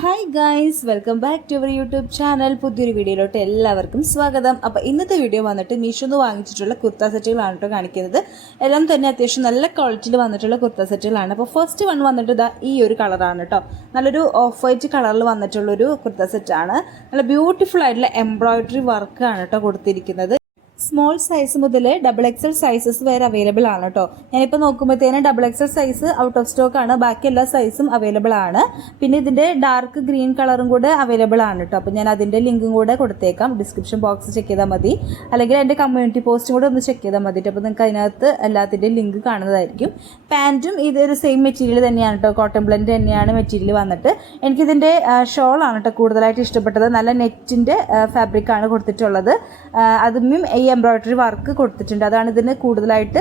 Hi guys, welcome back to our YouTube channel. പുതിയൊരു വീഡിയോയിലോട്ട് എല്ലാവർക്കും സ്വാഗതം. അപ്പോൾ ഇന്നത്തെ വീഡിയോ വന്നിട്ട് മീഷോന്ന് വാങ്ങിച്ചിട്ടുള്ള കുർത്ത സെറ്റുകളാണ് കേട്ടോ കാണിക്കുന്നത്. എല്ലാം തന്നെ അത്യാവശ്യം നല്ല ക്വാളിറ്റിയിൽ വന്നിട്ടുള്ള കുർത്ത സെറ്റുകളാണ്. അപ്പോൾ ഫസ്റ്റ് വൺ വന്നിട്ട് ഇതാ ഈ ഒരു കളറാണ് കേട്ടോ. നല്ലൊരു ഓഫ് വൈറ്റ് കളറിൽ വന്നിട്ടുള്ളൊരു കുർത്ത സെറ്റാണ്. നല്ല ബ്യൂട്ടിഫുൾ ആയിട്ടുള്ള എംബ്രോയിഡറി വർക്കാണ് കേട്ടോ കൊടുത്തിരിക്കുന്നത്. സ്മോൾ സൈസ് മുതൽ XXL സൈസസ് വരെ അവൈലബിൾ ആണ് കേട്ടോ. ഞാനിപ്പോൾ നോക്കുമ്പോഴത്തേനും XXL size out of stock ആണ്. ബാക്കി എല്ലാ സൈസും അവൈലബിൾ ആണ്. പിന്നെ ഇതിൻ്റെ ഡാർക്ക് ഗ്രീൻ കളറും കൂടെ അവൈലബിൾ ആണ് കേട്ടോ. അപ്പോൾ ഞാൻ അതിൻ്റെ ലിങ്കും കൂടെ കൊടുത്തേക്കാം. ഡിസ്ക്രിപ്ഷൻ ബോക്സ് ചെക്ക് ചെയ്താൽ മതി, അല്ലെങ്കിൽ എൻ്റെ കമ്മ്യൂണിറ്റി പോസ്റ്റും കൂടെ ഒന്ന് ചെക്ക് ചെയ്താൽ മതി. അപ്പോൾ നിങ്ങൾക്ക് അതിനകത്ത് എല്ലാത്തിൻ്റെയും ലിങ്ക് കാണുന്നതായിരിക്കും. പാൻറ്റും ഇതൊരു സെയിം മെറ്റീരിയൽ തന്നെയാണ് കേട്ടോ. കോട്ടൺ ബ്ലെൻഡ് തന്നെയാണ് മെറ്റീരിയൽ വന്നിട്ട്. എനിക്കിതിൻ്റെ ഷോളാണ് കേട്ടോ കൂടുതലായിട്ട് ഇഷ്ടപ്പെട്ടത്. നല്ല നെറ്റിൻ്റെ ഫാബ്രിക്കാണ് കൊടുത്തിട്ടുള്ളത്. അതും ഈ എംബ്രോയിഡറി വർക്ക് കൊടുത്തിട്ടുണ്ട്. അതാണ് ഇതിന് കൂടുതലായിട്ട്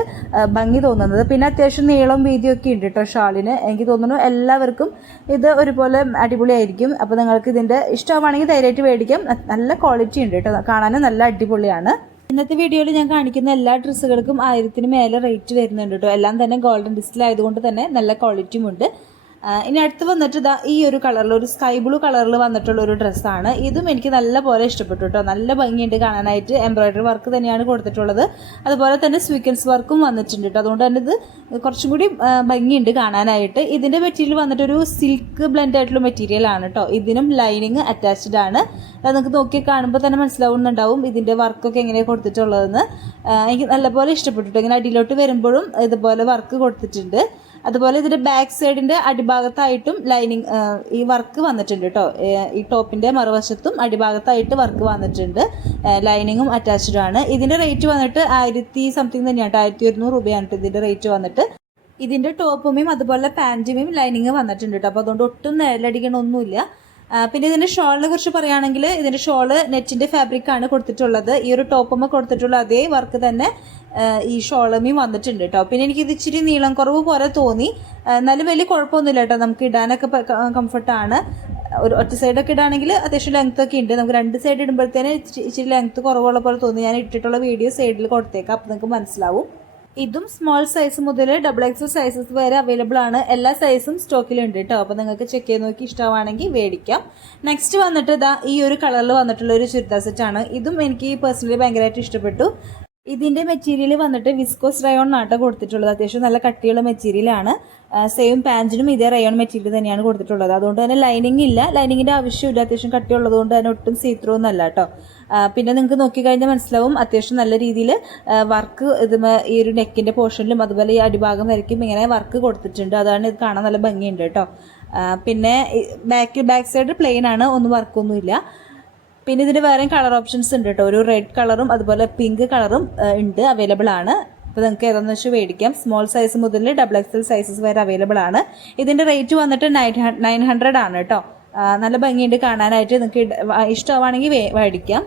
ഭംഗി തോന്നുന്നത്. പിന്നെ അത്യാവശ്യം നീളം വീതിയൊക്കെ ഉണ്ട് കേട്ടോ ഷാളിന്. എനിക്ക് തോന്നുന്നു എല്ലാവർക്കും ഇത് ഒരുപോലെ അടിപൊളിയായിരിക്കും. അപ്പോൾ നിങ്ങൾക്ക് ഇതിൻ്റെ ഇഷ്ടമാണെങ്കിൽ ധൈര്യമായിട്ട് മേടിക്കാം. നല്ല ക്വാളിറ്റി ഉണ്ട് കേട്ടോ, കാണാനും നല്ല അടിപൊളിയാണ്. ഇന്നത്തെ വീഡിയോയിൽ ഞാൻ കാണിക്കുന്ന എല്ലാ ഡ്രസ്സുകൾക്കും 1000-ന് മേലെ റേറ്റ് വരുന്നുണ്ട് കേട്ടോ. എല്ലാം തന്നെ ഗോൾഡൻ ഡിസ്പ്ലേ ആയതുകൊണ്ട് തന്നെ നല്ല ക്വാളിറ്റിയും ഉണ്ട്. ഇനി അടുത്ത് വന്നിട്ട് ഇതാ ഈ ഒരു കളറിൽ, ഒരു സ്കൈ ബ്ലൂ കളറിൽ വന്നിട്ടുള്ള ഒരു ഡ്രസ്സാണ്. ഇതും എനിക്ക് നല്ല പോലെ ഇഷ്ടപ്പെട്ടു കേട്ടോ. നല്ല ഭംഗിയുണ്ട് കാണാനായിട്ട്. എംബ്രോയിഡറി വർക്ക് തന്നെയാണ് കൊടുത്തിട്ടുള്ളത്. അതുപോലെ തന്നെ സ്വീക്വൻസ് വർക്കും വന്നിട്ടുണ്ട് കേട്ടോ. അതുകൊണ്ട് തന്നെ ഇത് കുറച്ചും കൂടി ഭംഗിയുണ്ട് കാണാനായിട്ട്. ഇതിൻ്റെ മെറ്റീരിയൽ വന്നിട്ടൊരു സിൽക്ക് ബ്ലെൻഡ് ആയിട്ടുള്ള മെറ്റീരിയൽ ആണ് കേട്ടോ. ഇതിനും ലൈനിങ് അറ്റാച്ച്ഡ് ആണ്. അത് നിങ്ങൾക്ക് നോക്കി കാണുമ്പോൾ തന്നെ മനസ്സിലാവുന്നുണ്ടാവും ഇതിൻ്റെ വർക്കൊക്കെ എങ്ങനെയാണ് കൊടുത്തിട്ടുള്ളതെന്ന്. എനിക്ക് നല്ലപോലെ ഇഷ്ടപ്പെട്ടു കേട്ടോ. ഇങ്ങനെ അടിയിലോട്ട് വരുമ്പോഴും ഇതുപോലെ വർക്ക് കൊടുത്തിട്ടുണ്ട്. അതുപോലെ ഇതിൻ്റെ ബാക്ക് സൈഡിൻ്റെ അടിഭാഗത്തായിട്ടും ലൈനിങ് ഈ വർക്ക് വന്നിട്ടുണ്ട് കേട്ടോ. ഈ ടോപ്പിൻ്റെ മറുവശത്തും അടിഭാഗത്തായിട്ട് വർക്ക് വന്നിട്ടുണ്ട്. ലൈനിങ്ങും അറ്റാച്ച്ഡ് ആണ്. ഇതിൻ്റെ റേറ്റ് വന്നിട്ട് 1000 സംതിങ് തന്നെയാണ് കേട്ടോ. 1200 രൂപയാണ് ഇതിൻ്റെ റേറ്റ് വന്നിട്ട്. ഇതിൻ്റെ ടോപ്പുമേയും അതുപോലെ പാൻറ്റുമേയും ലൈനിങ് വന്നിട്ടുണ്ട് കേട്ടോ. അപ്പോൾ അതുകൊണ്ട് ഒട്ടും നേരിലടിക്കണമൊന്നുമില്ല. പിന്നെ ഇതിൻ്റെ ഷോളിനെ കുറിച്ച് പറയുകയാണെങ്കിൽ ഇതിൻ്റെ ഷോള് നെറ്റിൻ്റെ ഫാബ്രിക്കാണ് കൊടുത്തിട്ടുള്ളത്. ഈ ഒരു ടോപ്പുമ്മ കൊടുത്തിട്ടുള്ള അതേ വർക്ക് തന്നെ ഈ ഷോളമേയും വന്നിട്ടുണ്ട് കേട്ടോ. പിന്നെ എനിക്കിത് ഇച്ചിരി നീളം കുറവ് പോലെ തോന്നി. എന്നാലും വലിയ കുഴപ്പമൊന്നുമില്ല കേട്ടോ. നമുക്ക് ഇടാനൊക്കെ കംഫർട്ടാണ്. ഒരു ഒറ്റ സൈഡൊക്കെ ഇടുകയാണെങ്കിൽ അത്യാവശ്യം ലെങ്ത് ഒക്കെ ഉണ്ട്. നമുക്ക് രണ്ട് സൈഡ് ഇടുമ്പോഴത്തേന് ഇച്ചിരി ലെങ്ത്ത് കുറവുള്ള പോലെ തോന്നി. ഞാൻ ഇട്ടിട്ടുള്ള വീഡിയോ സൈഡിൽ കൊടുത്തേക്കാം, അപ്പോൾ നിങ്ങൾക്ക് മനസ്സിലാവും. ഇതും സ്മോൾ സൈസ് മുതൽ XXL സൈസസ് വരെ അവൈലബിൾ ആണ്. എല്ലാ സൈസും സ്റ്റോക്കിലുണ്ട് കേട്ടോ. അപ്പോൾ നിങ്ങൾക്ക് ചെക്ക് ചെയ്ത് നോക്കി ഇഷ്ടമാണെങ്കിൽ മേടിക്കാം. നെക്സ്റ്റ് വന്നിട്ട് ഇതാ ഈ ഒരു കളറിൽ വന്നിട്ടുള്ള ഒരു ചുരിദാർ സെറ്റാണ്. ഇതും എനിക്ക് പേഴ്സണലി ഭയങ്കരമായിട്ട് ഇഷ്ടപ്പെട്ടു. ഇതിൻ്റെ മെറ്റീരിയൽ വന്നിട്ട് വിസ്കോസ് റയോൺ നാട്ടോ കൊടുത്തിട്ടുള്ളത്. അത്യാവശ്യം നല്ല കട്ടിയുള്ള മെറ്റീരിയലാണ്. സെയിം പാൻറ്റിനും ഇതേ റയോൺ മെറ്റീരിയൽ തന്നെയാണ് കൊടുത്തിട്ടുള്ളത്. അതുകൊണ്ട് തന്നെ ലൈനിങ് ഇല്ല, ലൈനിങ്ങിൻ്റെ ആവശ്യമില്ല. അത്യാവശ്യം കട്ടിയുള്ളത് കൊണ്ട് തന്നെ ഒട്ടും സീത്രൂ ഒന്നല്ല കേട്ടോ. പിന്നെ നിങ്ങൾക്ക് നോക്കിക്കഴിഞ്ഞാൽ മനസ്സിലാവും അത്യാവശ്യം നല്ല രീതിയിൽ വർക്ക് ഇത് ഈ ഒരു നെക്കിൻ്റെ പോർഷനിലും അതുപോലെ ഈ അടിഭാഗം വരയ്ക്കും ഇങ്ങനെ വർക്ക് കൊടുത്തിട്ടുണ്ട്. അതാണ് ഇത് കാണാൻ നല്ല ഭംഗിയുണ്ട് കേട്ടോ. പിന്നെ ബാക്ക് സൈഡ് പ്ലെയിൻ ആണ്, ഒന്നും വർക്കൊന്നുമില്ല. പിന്നെ ഇതിന് വേറെയും കളർ ഓപ്ഷൻസ് ഉണ്ട് കേട്ടോ. ഒരു റെഡ് കളറും അതുപോലെ പിങ്ക് കളറും ഉണ്ട്, അവൈലബിൾ ആണ്. അപ്പോൾ നിങ്ങൾക്ക് ഏതാണെന്ന് വെച്ചാൽ മേടിക്കാം. സ്മോൾ സൈസ് മുതൽ XXL സൈസസ് വരെ അവൈലബിൾ ആണ്. ഇതിൻ്റെ റേറ്റ് വന്നിട്ട് 900 ആണ് കേട്ടോ. നല്ല ഭംഗിയുണ്ട് കാണാനായിട്ട്. നിങ്ങൾക്ക് ഇഷ്ടമാണെങ്കിൽ മേടിക്കാം.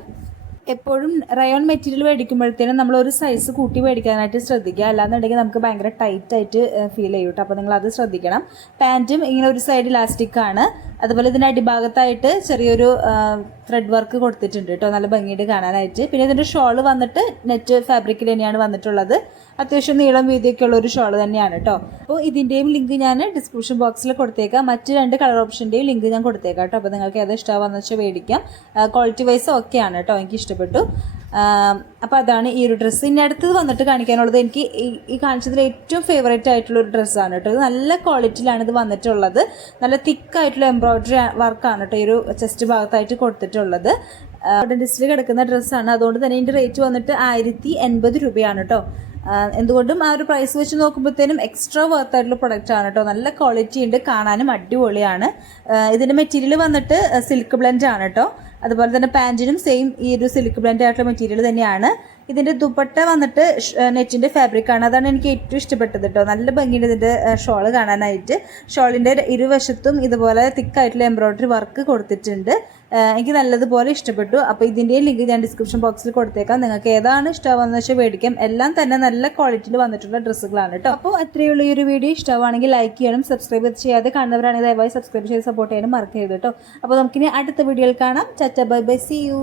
എപ്പോഴും റയോൺ മെറ്റീരിയൽ മേടിക്കുമ്പോഴത്തേനും നമ്മളൊരു സൈസ് കൂട്ടി മേടിക്കാനായിട്ട് ശ്രദ്ധിക്കുക. അല്ലാന്നുണ്ടെങ്കിൽ നമുക്ക് ഭയങ്കര ടൈറ്റായിട്ട് ഫീൽ ചെയ്യും കേട്ടോ. അപ്പോൾ നിങ്ങളത് ശ്രദ്ധിക്കണം. പാൻറ്റും ഇങ്ങനെ ഒരു സൈഡ് ഇലാസ്റ്റിക്കാണ്. അതുപോലെ ഇതിൻ്റെ അടിഭാഗത്തായിട്ട് ചെറിയൊരു ത്രെഡ് വർക്ക് കൊടുത്തിട്ടുണ്ട് കേട്ടോ. നല്ല ഭംഗിയുണ്ട് കാണാനായിട്ട്. പിന്നെ ഇതിൻ്റെ ഷോള് വന്നിട്ട് നെറ്റ് ഫാബ്രിക്കിൽ തന്നെയാണ് വന്നിട്ടുള്ളത്. അത്യാവശ്യം നീളം വീതിയൊക്കെ ഉള്ള ഒരു ഷോള് തന്നെയാണ് കേട്ടോ. അപ്പോൾ ഇതിൻ്റെയും ലിങ്ക് ഞാൻ ഡിസ്ക്രിപ്ഷൻ ബോക്സിൽ കൊടുത്തേക്കാം. മറ്റ് 2 കളർ ഓപ്ഷൻ്റെയും ലിങ്ക് ഞാൻ കൊടുത്തേക്കാം കേട്ടോ. അപ്പോൾ നിങ്ങൾക്ക് ഏതാ ഇഷ്ടമാണെന്ന് വെച്ചാൽ മേടിക്കാം. ക്വാളിറ്റി വൈസ് ഓക്കെയാണ് കേട്ടോ. എനിക്ക് ഇഷ്ടപ്പെട്ടു. അപ്പോൾ അതാണ് ഈ ഒരു ഡ്രസ്സ്. ഇനി അടുത്തത് വന്നിട്ട് കാണിക്കാനുള്ളത് എനിക്ക് ഈ കാണിച്ചതിൽ ഏറ്റവും ഫേവറേറ്റ് ആയിട്ടുള്ള ഒരു ഡ്രസ്സാണ് കേട്ടോ. ഇത് നല്ല ക്വാളിറ്റിയിലാണ് ഇത് വന്നിട്ടുള്ളത്. നല്ല തിക്കായിട്ടുള്ള എംബ്രോയിഡറി വർക്കാണ് കേട്ടോ ഈ ഒരു ചെസ്റ്റ് ഭാഗത്തായിട്ട് കൊടുത്തിട്ടുള്ളത്. ഡിസ്റ്റിൽ കിടക്കുന്ന ഡ്രസ്സാണ്. അതുകൊണ്ട് തന്നെ ഇതിൻ്റെ റേറ്റ് വന്നിട്ട് 1080 രൂപയാണ് കേട്ടോ. എന്തുകൊണ്ടും ആ ഒരു പ്രൈസ് വെച്ച് നോക്കുമ്പോഴത്തേനും എക്സ്ട്രാ വർത്ത് ആയിട്ടുള്ള പ്രൊഡക്റ്റ് ആണ് കേട്ടോ. നല്ല ക്വാളിറ്റി ഉണ്ട്, കാണാനും അടിപൊളിയാണ്. ഇതിൻ്റെ മെറ്റീരിയൽ വന്നിട്ട് സിൽക്ക് ബ്ലെൻഡ് ആണ് കേട്ടോ. അതുപോലെ തന്നെ പാൻറ്റിനും സെയിം ഈ ഒരു സിൽക്ക് ബ്ലെൻഡ് ആയിട്ടുള്ള മെറ്റീരിയൽ തന്നെയാണ്. ഇതിൻ്റെ ദുപ്പട്ട വന്നിട്ട് നെറ്റിൻ്റെ ഫാബ്രിക്കാണ്. അതാണ് എനിക്ക് ഏറ്റവും ഇഷ്ടപ്പെട്ടത് കേട്ടോ. നല്ല ഭംഗിയുണ്ട് ഇതിൻ്റെ ഷോള് കാണാനായിട്ട്. ഷോളിൻ്റെ ഇരുവശത്തും ഇതുപോലെ തിക്കായിട്ടുള്ള എംബ്രോയിഡറി വർക്ക് കൊടുത്തിട്ടുണ്ട്. എനിക്ക് നല്ലതുപോലെ ഇഷ്ടപ്പെട്ടു. അപ്പോൾ ഇതിൻ്റെയും ലിങ്ക് ഞാൻ ഡിസ്ക്രിപ്ഷൻ ബോക്സിൽ കൊടുത്തേക്കാം. നിങ്ങൾക്ക് ഏതാണ് ഇഷ്ടമാണെന്ന് വെച്ചാൽ മേടിക്കാം. എല്ലാം തന്നെ നല്ല ക്വാളിറ്റിയിൽ വന്നിട്ടുള്ള ഡ്രസ്സുകളാണ് കേട്ടോ. അപ്പോൾ അത്രയുള്ള ഈ ഒരു വീഡിയോ ഇഷ്ടമാണെങ്കിൽ ലൈക്ക് ചെയ്യണം. സബ്സ്ക്രൈബ് ചെയ്യാതെ കാണുന്നവരാണെങ്കിൽ ദയവായി സബ്സ്ക്രൈബ് ചെയ്ത് സപ്പോർട്ട് ചെയ്യാനും മറക്കരുത് കേട്ടോ. അപ്പോൾ നമുക്കിനി അടുത്ത വീഡിയോയിൽ കാണാം. Bye bye, see U.